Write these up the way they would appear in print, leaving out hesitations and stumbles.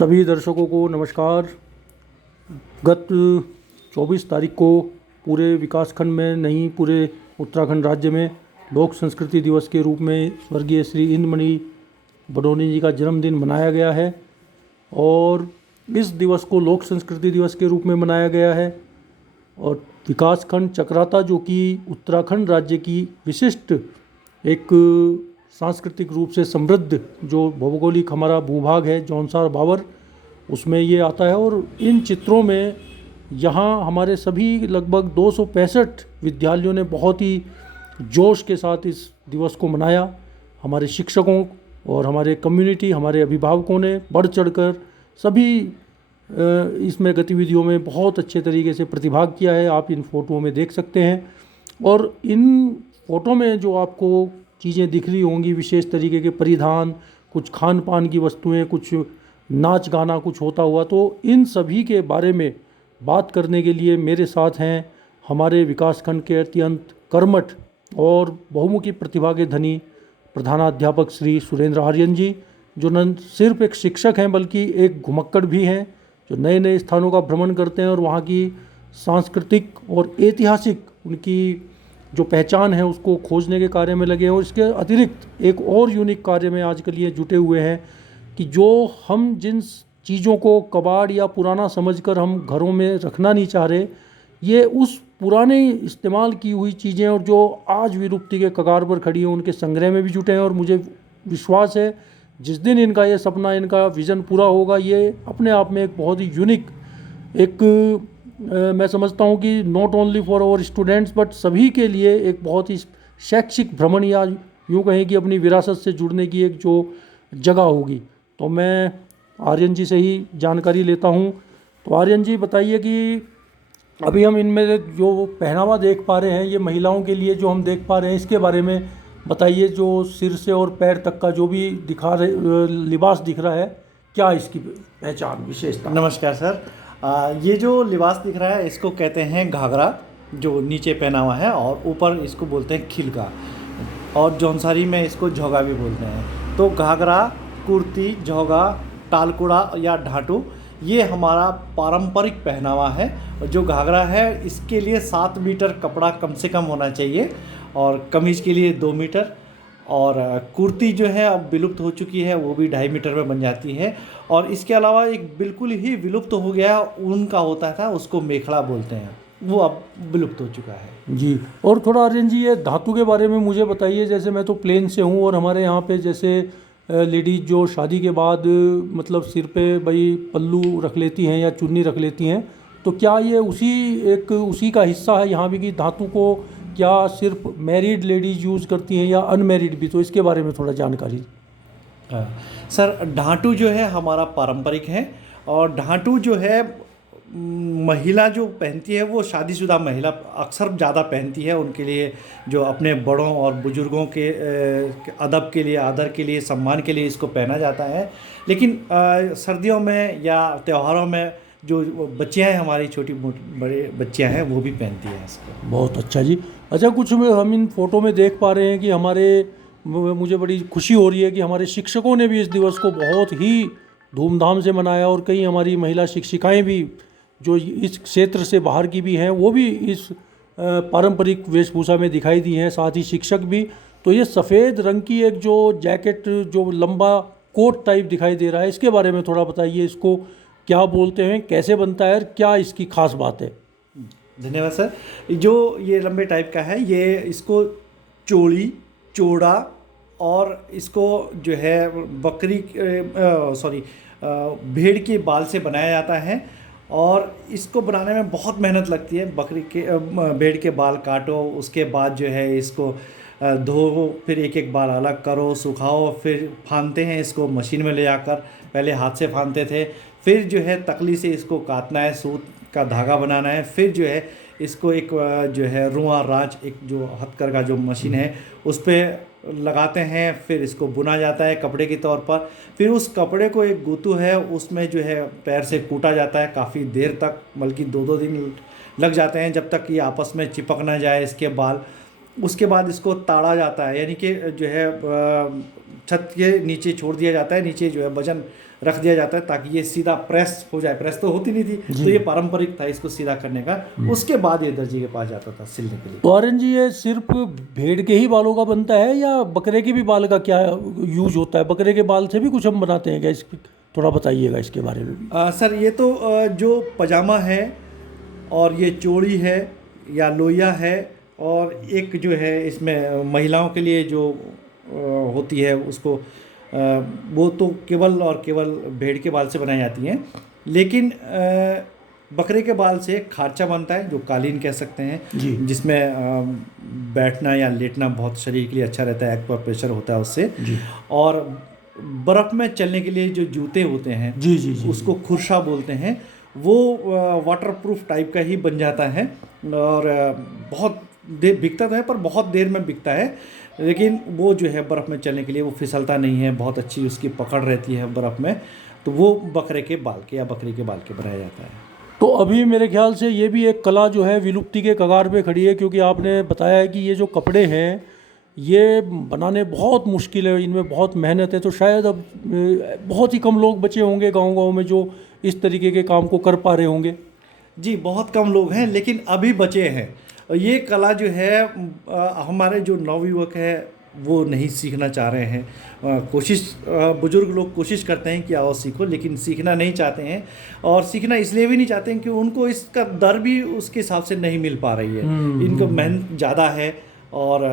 सभी दर्शकों को नमस्कार। गत 24 तारीख को पूरे विकासखंड में नहीं पूरे उत्तराखंड राज्य में लोक संस्कृति दिवस के रूप में स्वर्गीय श्री इंद्रमणि बडोनी जी का जन्मदिन मनाया गया है और इस दिवस को लोक संस्कृति दिवस के रूप में मनाया गया है। और विकासखंड चक्राता जो कि उत्तराखंड राज्य की विशिष्ट एक सांस्कृतिक रूप से समृद्ध जो भौगोलिक हमारा भूभाग है जौनसार भावर, उसमें ये आता है। और इन चित्रों में यहाँ हमारे सभी लगभग 265 विद्यालयों ने बहुत ही जोश के साथ इस दिवस को मनाया। हमारे शिक्षकों और हमारे कम्युनिटी, हमारे अभिभावकों ने बढ़ चढ़कर सभी इसमें गतिविधियों में बहुत अच्छे तरीके से प्रतिभाग किया है। आप इन फ़ोटोओं में देख सकते हैं और इन फ़ोटो में जो आपको चीज़ें दिख रही होंगी, विशेष तरीके के परिधान, कुछ खान पान की वस्तुएं, कुछ नाच गाना कुछ होता हुआ, तो इन सभी के बारे में बात करने के लिए मेरे साथ हैं हमारे विकासखंड के अत्यंत कर्मठ और बहुमुखी प्रतिभा के धनी प्रधानाध्यापक श्री सुरेंद्र आर्यन जी, जो न सिर्फ एक शिक्षक हैं बल्कि एक घुमक्कड़ भी हैं, जो नए नए स्थानों का भ्रमण करते हैं और वहाँ की सांस्कृतिक और ऐतिहासिक उनकी जो पहचान है उसको खोजने के कार्य में लगे हैं। और इसके अतिरिक्त एक और यूनिक कार्य में आजकल ये जुटे हुए हैं कि जो हम जिन चीज़ों को कबाड़ या पुराना समझकर हम घरों में रखना नहीं चाह रहे, ये उस पुराने इस्तेमाल की हुई चीज़ें और जो आज विलुप्ति के कगार पर खड़ी हैं उनके संग्रह में भी जुटे हैं। और मुझे विश्वास है जिस दिन इनका ये सपना, इनका विज़न पूरा होगा, ये अपने आप में एक बहुत ही यूनिक एक मैं समझता हूँ कि not only for our students but सभी के लिए एक बहुत ही शैक्षिक भ्रमण या यूँ कहें कि अपनी विरासत से जुड़ने की एक जो जगह होगी। तो मैं आर्यन जी से ही जानकारी लेता हूँ। तो आर्यन जी बताइए कि अभी हम इनमें जो पहनावा देख पा रहे हैं, ये महिलाओं के लिए जो हम देख पा रहे हैं, इसके बारे में बताइए। जो सिर से और पैर तक का जो भी दिखा रहे लिबास दिख रहा है, क्या इसकी पहचान विशेषता? नमस्कार सर। ये जो लिबास दिख रहा है इसको कहते हैं घाघरा, जो नीचे पहना हुआ है, और ऊपर इसको बोलते हैं खिलका, और जौनसारी में इसको झोगा भी बोलते हैं। तो घाघरा, कुर्ती, झोगा, टालकुड़ा या ढाटू, ये हमारा पारंपरिक पहनावा है। जो घाघरा है इसके लिए 7 मीटर कपड़ा कम से कम होना चाहिए, और कमीज़ के लिए 2 मीटर, और कुर्ती जो है अब विलुप्त हो चुकी है, वो भी 2.5 मीटर में बन जाती है। और इसके अलावा एक बिल्कुल ही विलुप्त हो गया ऊन का होता था, उसको मेखला बोलते हैं, वो अब विलुप्त हो चुका है जी। और थोड़ा आर्यन जी ये धातु के बारे में मुझे बताइए। जैसे मैं तो प्लेन से हूँ और हमारे यहाँ पे जैसे लेडीज़ जो शादी के बाद मतलब सिर पे भाई पल्लू रख लेती हैं या चुन्नी रख लेती हैं, तो क्या ये उसी का हिस्सा है यहाँ भी कि धातु को क्या सिर्फ मैरिड लेडीज़ यूज़ करती हैं या अनमैरिड भी? तो इसके बारे में थोड़ा जानकारी। सर, ढाटू जो है हमारा पारंपरिक है, और ढाटू जो है महिला जो पहनती है वो शादीशुदा महिला अक्सर ज़्यादा पहनती है। उनके लिए जो अपने बड़ों और बुज़ुर्गों के अदब के लिए, आदर के लिए, सम्मान के लिए इसको पहना जाता है। लेकिन सर्दियों में या त्योहारों में जो बच्चियाँ हैं, हमारी छोटी बड़े बच्चियाँ हैं, वो भी पहनती हैं इसको। बहुत अच्छा जी। अच्छा, कुछ हम इन फ़ोटो में देख पा रहे हैं कि मुझे बड़ी खुशी हो रही है कि हमारे शिक्षकों ने भी इस दिवस को बहुत ही धूमधाम से मनाया, और कई हमारी महिला शिक्षिकाएं भी जो इस क्षेत्र से बाहर की भी हैं वो भी इस पारंपरिक वेशभूषा में दिखाई दी हैं, साथ ही शिक्षक भी। तो ये सफ़ेद रंग की एक जो जैकेट, जो लंबा कोट टाइप दिखाई दे रहा है, इसके बारे में थोड़ा बताइए। इसको क्या बोलते हैं, कैसे बनता है और क्या इसकी खास बात है? धन्यवाद सर। जो ये लंबे टाइप का है, ये इसको चोड़ी, चौड़ा, और इसको जो है भेड़ के बाल से बनाया जाता है, और इसको बनाने में बहुत मेहनत लगती है। भेड़ के बाल काटो, उसके बाद जो है इसको धो, फिर एक एक बाल अलग करो, सुखाओ, फिर फाँदते हैं इसको मशीन में ले जाकर। पहले हाथ से फाँदते थे, फिर जो है तकली से इसको काटना है, सूत का धागा बनाना है, फिर जो है इसको एक जो है रुआ राज, एक जो हथकर का जो मशीन है उस पर लगाते हैं, फिर इसको बुना जाता है कपड़े के तौर पर। फिर उस कपड़े को एक गुतू है उसमें जो है पैर से कूटा जाता है काफ़ी देर तक, बल्कि 2-2 दिन लग जाते हैं जब तक ये आपस में चिपक ना जाए इसके बाल। उसके बाद इसको ताड़ा जाता है, यानी कि जो है छत के नीचे छोड़ दिया जाता है, नीचे जो है वजन रख दिया जाता है ताकि ये सीधा प्रेस हो जाए। प्रेस तो होती नहीं थी, जी। तो ये पारंपरिक था इसको सीधा करने का। उसके बाद ये दर्जी के पास जाता था सिलने के लिए। तो आर्यन जी, ये सिर्फ भेड़ के ही बालों का बनता है या बकरे के भी बाल का क्या यूज होता है? बकरे के बाल से भी कुछ हम बनाते हैं क्या? इसकी थोड़ा बताइएगा इसके बारे में भी। सर ये तो जो पजामा है और ये चोड़ी है या लोया है, और एक जो है इसमें महिलाओं के लिए जो होती है उसको वो तो केवल और केवल भेड़ के बाल से बनाई जाती हैं। लेकिन बकरे के बाल से खार्चा बनता है जो कालीन कह सकते हैं, जी। जिसमें बैठना या लेटना बहुत शरीर के लिए अच्छा रहता है, एक्वा प्रेशर होता है उससे। जी। और बर्फ़ में चलने के लिए जो जूते होते हैं, जी जी जी, उसको खुरशा बोलते हैं, वो वाटरप्रूफ टाइप का ही बन जाता है। और बहुत देर बिकता तो है, पर बहुत देर में बिकता है, लेकिन वो जो है बर्फ़ में चलने के लिए वो फिसलता नहीं है, बहुत अच्छी उसकी पकड़ रहती है बर्फ़ में। तो वो बकरे के बाल के या बकरी के बाल के बनाया जाता है। तो अभी मेरे ख्याल से ये भी एक कला जो है विलुप्ति के कगार पे खड़ी है, क्योंकि आपने बताया है कि ये जो कपड़े हैं ये बनाने बहुत मुश्किल है, इनमें बहुत मेहनत है। तो शायद अब बहुत ही कम लोग बचे होंगे गांव-गांव में जो इस तरीके के काम को कर पा रहे होंगे। जी, बहुत कम लोग हैं, लेकिन अभी बचे हैं। ये कला जो है हमारे जो नवयुवक है वो नहीं सीखना चाह रहे हैं। कोशिश बुजुर्ग लोग कोशिश करते हैं कि आओ सीखो, लेकिन सीखना नहीं चाहते हैं। और सीखना इसलिए भी नहीं चाहते हैं कि उनको इसका दर भी उसके हिसाब से नहीं मिल पा रही है। इनको मेहनत ज़्यादा है और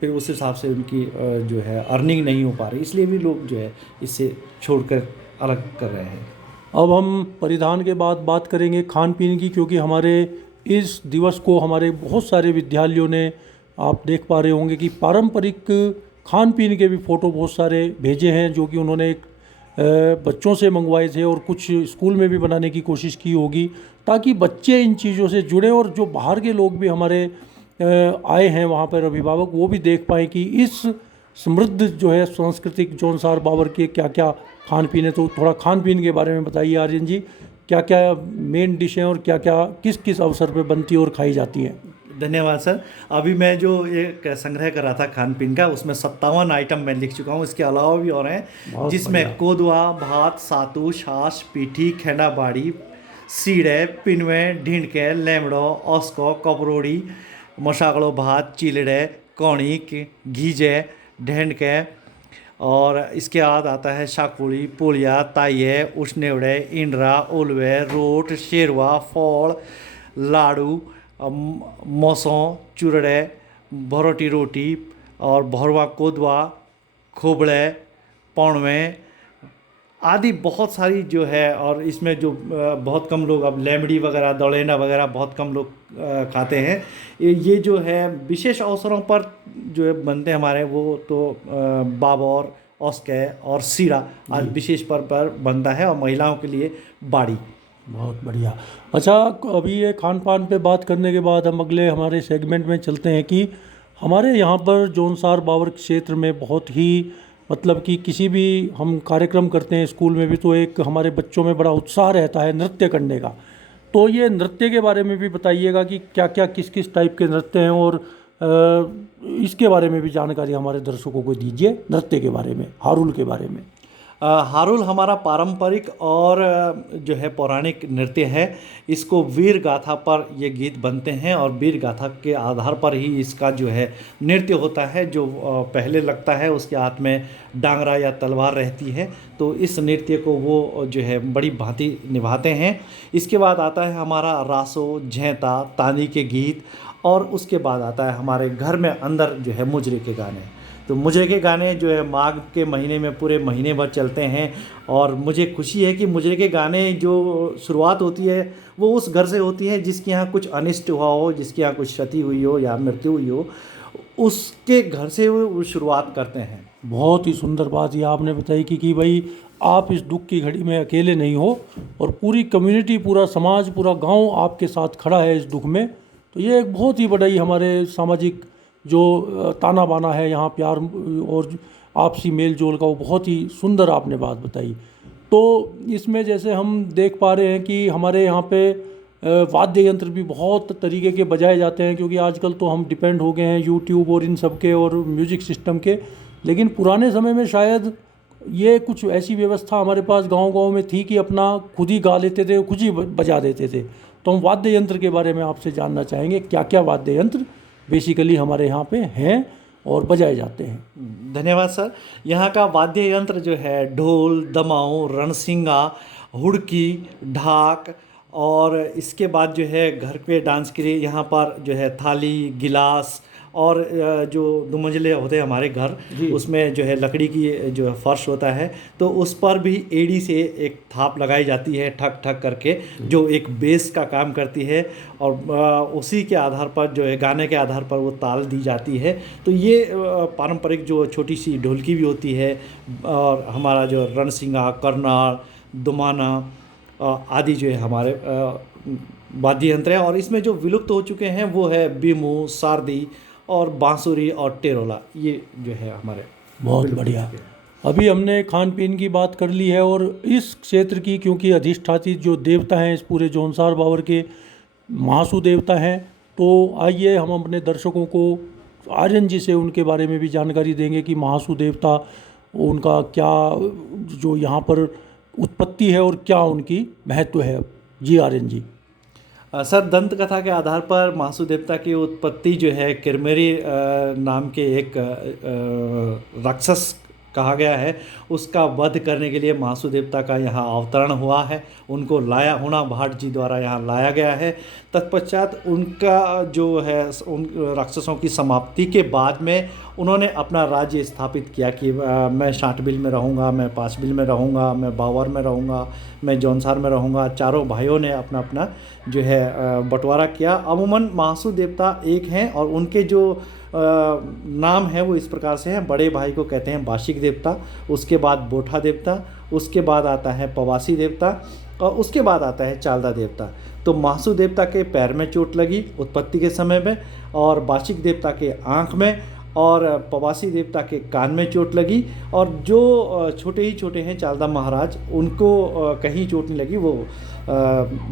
फिर उस हिसाब से उनकी जो है अर्निंग नहीं हो पा रही, इसलिए भी लोग जो है इससे छोड़कर अलग कर रहे हैं। अब हम परिधान के बाद बात करेंगे खान पीन की, क्योंकि हमारे इस दिवस को हमारे बहुत सारे विद्यालयों ने, आप देख पा रहे होंगे कि पारंपरिक खान पीन के भी फ़ोटो बहुत सारे भेजे हैं, जो कि उन्होंने बच्चों से मंगवाए थे और कुछ स्कूल में भी बनाने की कोशिश की होगी, ताकि बच्चे इन चीज़ों से जुड़े और जो बाहर के लोग भी हमारे आए हैं वहाँ पर अभिभावक, वो भी देख पाएँ कि इस समृद्ध जो है सांस्कृतिक जौनसार बावर के क्या क्या खान पीन है। तो थोड़ा खान पीन के बारे में बताइए आर्यन जी, क्या क्या मेन डिश हैं और क्या क्या किस किस अवसर पे बनती है और खाई जाती हैं? धन्यवाद सर। अभी मैं जो एक संग्रह कर रहा था खान पीन का, उसमें 57 आइटम मैं लिख चुका हूँ। इसके अलावा भी और हैं, जिसमें कोदवा, भात, सातू, छाछ, पीठी, खेंडा बाड़ी, सीड़े, पिनवे, ढींडके, लेमड़ो, ओस्को, कपरोड़ी, मसागड़ो भात, चिलड़े, कौणिक, घीजे, ढेंडके, और इसके बाद आता है शाकुड़ी, पोलिया, ताइये, उष्नेवड़े, इंडरा, उलवे, रोट, शेरवा, फौड़, लाड़ू, मौसों, चूरड़े, भरोटी रोटी और भरवा कोदवा, खोबड़े, पौणवे आदि बहुत सारी जो है। और इसमें जो बहुत कम लोग, अब लेमड़ी वगैरह, दौड़ेना वगैरह बहुत कम लोग खाते हैं। ये जो है विशेष अवसरों पर जो है बनते हैं हमारे, वो तो बाबर, औस्के और सीरा आज विशेष पर बनता है, और महिलाओं के लिए बाड़ी। बहुत बढ़िया। अच्छा, अभी ये खान पान पे बात करने के बाद हम अगले हमारे सेगमेंट में चलते हैं कि हमारे यहाँ पर जौनसार बावर क्षेत्र में बहुत ही, मतलब कि किसी भी हम कार्यक्रम करते हैं स्कूल में भी, तो एक हमारे बच्चों में बड़ा उत्साह रहता है नृत्य करने का। तो ये नृत्य के बारे में भी बताइएगा कि क्या क्या किस किस टाइप के नृत्य हैं, और इसके बारे में भी जानकारी हमारे दर्शकों को दीजिए, नृत्य के बारे में, हारुल के बारे में। हारुल हमारा पारंपरिक और जो है पौराणिक नृत्य है। इसको वीर गाथा पर ये गीत बनते हैं, और वीर गाथा के आधार पर ही इसका जो है नृत्य होता है। जो पहले लगता है उसके हाथ में डांगरा या तलवार रहती है, तो इस नृत्य को वो जो है बड़ी भांति निभाते हैं। इसके बाद आता है हमारा रासो, झैंता, तांदी के गीत, और उसके बाद आता है हमारे घर में अंदर जो है मुजरे के गाने। तो मुजरे के गाने जो है माघ के महीने में पूरे महीने भर चलते हैं, और मुझे खुशी है कि मुजरे के गाने जो शुरुआत होती है वो उस घर से होती है जिसके यहाँ कुछ अनिष्ट हुआ हो, जिसके यहाँ कुछ क्षति हुई हो या मृत्यु हुई हो, उसके घर से वो शुरुआत करते हैं। बहुत ही सुंदर बात ये आपने बताई कि भाई आप इस दुख की घड़ी में अकेले नहीं हो, और पूरी कम्युनिटी, पूरा समाज, पूरा गांव आपके साथ खड़ा है इस दुख में। तो ये एक बहुत ही बड़ा ही हमारे सामाजिक जो ताना बाना है यहाँ, प्यार और आपसी मेल जोल का, वो बहुत ही सुंदर आपने बात बताई। तो इसमें जैसे हम देख पा रहे हैं कि हमारे यहाँ पे वाद्य यंत्र भी बहुत तरीके के बजाए जाते हैं, क्योंकि आजकल तो हम डिपेंड हो गए हैं यूट्यूब और इन सब के और म्यूज़िक सिस्टम के। लेकिन पुराने समय में शायद ये कुछ ऐसी व्यवस्था हमारे पास गांव-गांव में थी कि अपना खुद ही गा लेते थे, खुद ही बजा देते थे। तो हम वाद्य यंत्र के बारे में आपसे जानना चाहेंगे, क्या क्या वाद्य यंत्र बेसिकली हमारे यहाँ पे हैं और बजाए जाते हैं। धन्यवाद सर। यहाँ का वाद्य यंत्र जो है ढोल, दमाऊ, रणसिंगा, हुड़की, ढाक, और इसके बाद जो है घर पे डांस के लिए यहाँ पर जो है थाली, गिलास, और जो दुमंजिले होते हैं हमारे घर, उसमें जो है लकड़ी की जो है फर्श होता है, तो उस पर भी एड़ी से एक थाप लगाई जाती है ठक ठक करके, जो एक बेस का काम करती है, और उसी के आधार पर जो है गाने के आधार पर वो ताल दी जाती है। तो ये पारंपरिक जो छोटी सी ढोलकी भी होती है, और हमारा जो रणसिंगा, करनाल, दुमाना आदि जो है हमारे वाद्य यंत्र है। और इसमें जो विलुप्त हो चुके हैं वो है बीमू, सारदी और बांसुरी और टेरोला, ये जो है हमारे। बहुत बढ़िया। अभी हमने खान पीन की बात कर ली है, और इस क्षेत्र की क्योंकि अधिष्ठाती जो देवता हैं इस पूरे जौनसार बावर के महासू देवता हैं, तो आइए हम अपने दर्शकों को आर्यन जी से उनके बारे में भी जानकारी देंगे कि महासू देवता उनका क्या जो यहाँ पर उत्पत्ति है और क्या उनकी महत्व है। जी आर्यन जी। सर, दंत कथा के आधार पर महासू देवता की उत्पत्ति जो है किरमेरी नाम के एक राक्षस कहा गया है, उसका वध करने के लिए महासू देवता का यहाँ अवतरण हुआ है। उनको लाया होना भाट जी द्वारा यहाँ लाया गया है। तत्पश्चात उनका जो है उन राक्षसों की समाप्ति के बाद में उन्होंने अपना राज्य स्थापित किया कि मैं शांटबिल में रहूँगा, मैं पाँचबिल में रहूँगा, मैं बावर में रहूँगा, मैं जौनसार में रहूँगा। चारों भाइयों ने अपना अपना जो है बंटवारा किया। अमूमन महासू देवता एक हैं, और उनके जो नाम है वो इस प्रकार से हैं। बड़े भाई को कहते हैं बाशिक देवता, उसके बाद बोठा देवता, उसके बाद आता है पवासी देवता, और उसके बाद आता है चालदा देवता। तो महासू देवता के पैर में चोट लगी उत्पत्ति के समय में, और बाशिक देवता के आँख में, और पवासी देवता के कान में चोट लगी। और जो छोटे ही छोटे हैं चालदा महाराज, उनको कहीं चोट नहीं लगी, वो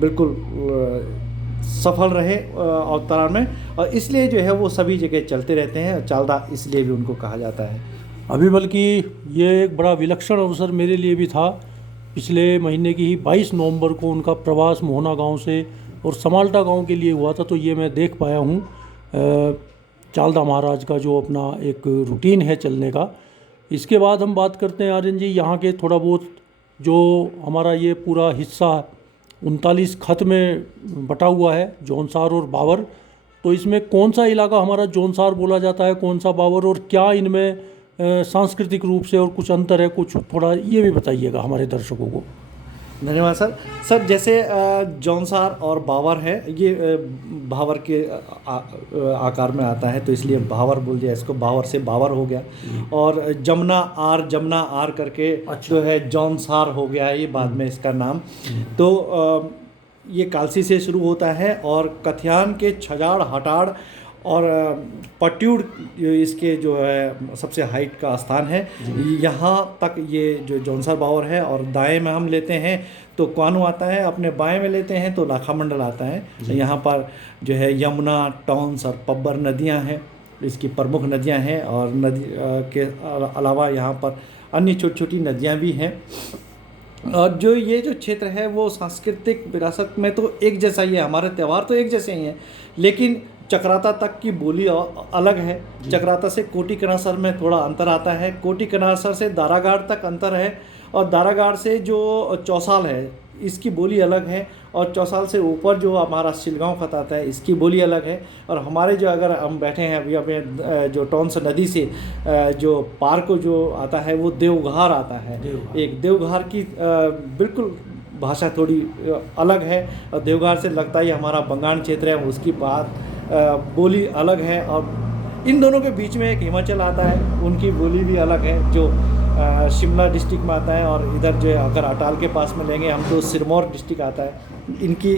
बिल्कुल सफल रहे अवतार में, और इसलिए जो है वो सभी जगह चलते रहते हैं। चालदा इसलिए भी उनको कहा जाता है। अभी बल्कि ये एक बड़ा विलक्षण अवसर मेरे लिए भी था। पिछले महीने की ही 22 नवंबर को उनका प्रवास मोहना गांव से और समाल्टा गांव के लिए हुआ था, तो ये मैं देख पाया हूँ चालदा महाराज का जो अपना एक रूटीन है चलने का। इसके बाद हम बात करते हैं आर्यन जी यहाँ के थोड़ा बहुत, जो हमारा ये पूरा हिस्सा 39 खत में बटा हुआ है, जौनसार और बावर। तो इसमें कौन सा इलाका हमारा जौनसार बोला जाता है, कौन सा बावर, और क्या इनमें सांस्कृतिक रूप से और कुछ अंतर है, कुछ थोड़ा ये भी बताइएगा हमारे दर्शकों को। धन्यवाद सर। सर, जैसे जौनसार और बावर है, ये भावर के आकार में आता है, तो इसलिए भावर बोल दिया इसको, बावर से बावर हो गया। और जमुना आर करके जो है जौनसार हो गया, ये बाद में इसका नाम। तो ये कालसी से शुरू होता है, और कथियान के छजाड़, हटाड़ और पट्यूड़ इसके जो है सबसे हाइट का स्थान है। यहाँ तक ये जो जौनसार बावर है। और दाएं में हम लेते हैं तो क्वानू आता है, अपने बाएं में लेते हैं तो लाखामंडल आता है। यहाँ पर जो है यमुना, टॉन्स और पब्बर नदियाँ हैं, इसकी प्रमुख नदियाँ हैं। और नदी के अलावा यहाँ पर अन्य छोटी छोटी नदियाँ भी हैं। और जो ये जो क्षेत्र है वो सांस्कृतिक विरासत में तो एक जैसा ही है, हमारे त्यौहार तो एक जैसे ही हैं, लेकिन चक्राता तक की बोली अलग है। चक्राता से कोटी कनासर में थोड़ा अंतर आता है, कोटी कनासर से दारागाड़ तक अंतर है, और दारागाड़ से जो चौसाल है इसकी बोली अलग है, और चौसाल से ऊपर जो हमारा शिलगांव खत आता है इसकी बोली अलग है। और हमारे जो अगर हम बैठे हैं अभी हमें जो टॉन्स नदी से जो पार को जो आता है वो देवघार आता है। एक देवघार की बिल्कुल भाषा थोड़ी अलग है, और देवघार से लगता ही हमारा बंगाल क्षेत्र है, उसकी बात बोली अलग है। और इन दोनों के बीच में एक हिमाचल आता है, उनकी बोली भी अलग है, जो शिमला डिस्ट्रिक्ट में आता है। और इधर जो है अगर अटाल के पास में लेंगे हम तो सिरमौर डिस्ट्रिक्ट आता है, इनकी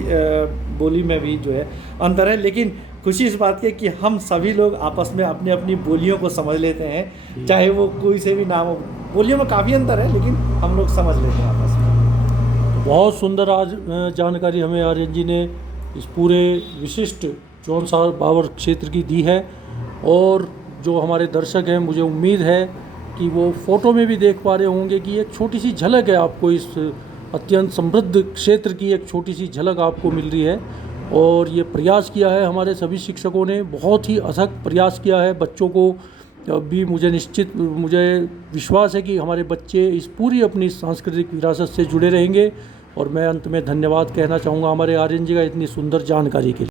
बोली में भी जो है अंतर है। लेकिन खुशी इस बात की कि हम सभी लोग आपस में अपनी अपनी बोलियों को समझ लेते हैं, चाहे वो कोई से भी नाम हो। बोलियों में काफ़ी अंतर है, लेकिन हम लोग समझ लेते हैं आपस में। बहुत सुंदर आज जानकारी हमें आर्यन जी ने इस पूरे विशिष्ट जौनसार बाबर क्षेत्र की दी है। और जो हमारे दर्शक हैं, मुझे उम्मीद है कि वो फ़ोटो में भी देख पा रहे होंगे कि एक छोटी सी झलक है आपको इस अत्यंत समृद्ध क्षेत्र की, एक छोटी सी झलक आपको मिल रही है। और ये प्रयास किया है हमारे सभी शिक्षकों ने, बहुत ही अथक प्रयास किया है। बच्चों को भी मुझे विश्वास है कि हमारे बच्चे इस पूरी अपनी सांस्कृतिक विरासत से जुड़े रहेंगे। और मैं अंत में धन्यवाद कहना चाहूँगा हमारे आर्यन जी का इतनी सुंदर जानकारी के लिए।